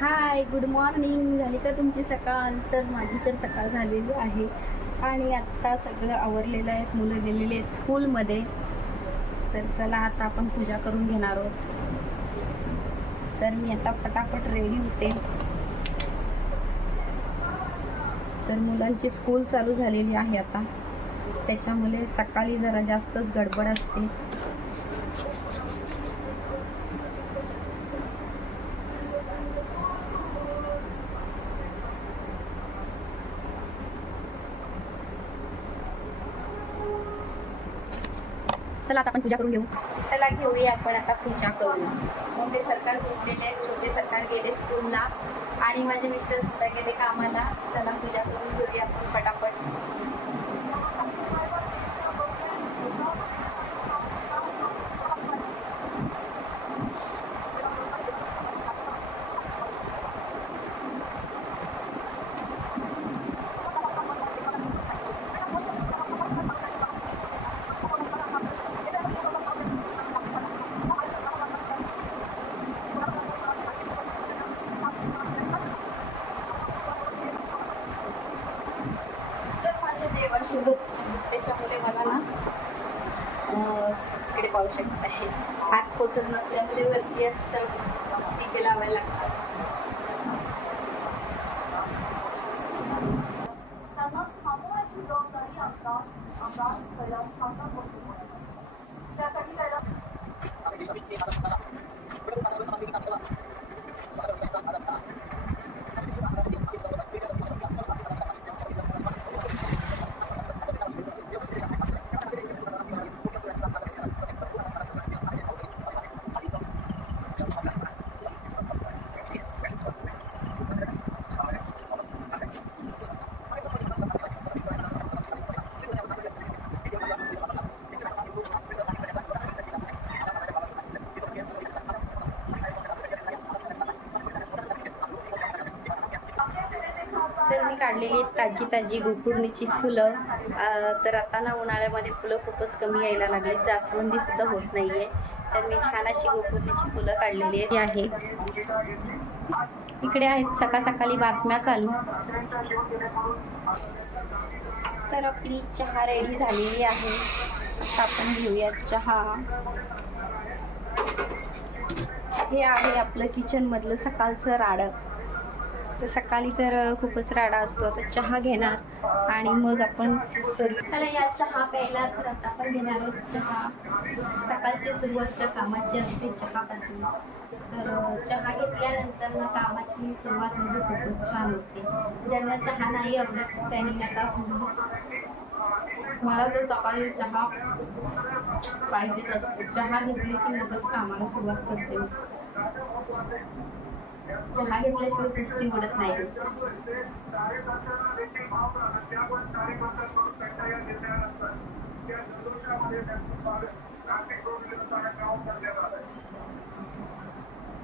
हाय, good morning. झाली का तुमची सकाळ? तर माझी तर सकाळ झालेली आहे आणि आत्ता सगळं आवरलेलं आहे. मुलं गेलेली आहेत स्कूलमध्ये. तर चला आता आपण पूजा करून घेणार आहोत. तर मी आता फटाफट रेडी होते. तर मुलांची स्कूल चालू झालेली आहे आता, त्याच्यामुळे सकाळी जरा जास्तच गडबड असते. चला आता आपण पूजा करून घेऊ. चला घेऊया आपण आता पूजा करू. मोठे सरकार झोपलेले आहेत, छोटे सरकार गेले स्कूलला आणि माझे मिस्टर सुद्धा गेले कामाला. चला पूजा करून घेऊया आपण फटाफट. त्याच्यामुळे मला ना इकडे पाहू शकत आहे, हात पोचत नसल्यामुळे वरती असतं टिके लावायला लागतात. तर मी काढलेली ताजी ताजी गोकुर्णीची फुलं. तर आता ना उन्हाळ्यामध्ये फुलं खूपच कमी यायला लागली, जास्वंदी सुद्धा होत नाहीये. तर मी छान अशी गोकुर्णीची फुलं काढलेली आहे. इकडे आहेत सकाळ सकाळी बातम्या चालू. तर आपली चहा रेडी झालेली आहे. आता आपण घेऊया चहा. हे आहे आपलं किचन मधलं सकाळचं राडं. तर सकाळी तर खूपच राडा असतो. आता चहा घेणार आणि मग आपण करू. चला या चहा प्यायला. तर आता आपण घेणार आहोत चहा. सकाळची सुरुवात तर कामाची असते चहापासून. तर चहा घेतल्यानंतर ना कामाची सुरुवात म्हणजे खूपच छान होते. ज्यांना चहा नाही आवडत त्यांनी आता मला तर सकाळी चहा पाहिजेच असते. चहा घेतली की मगच कामाला सुरुवात करते मी. चहा घेतल्याशिवाय सुस्ती उडत नाही.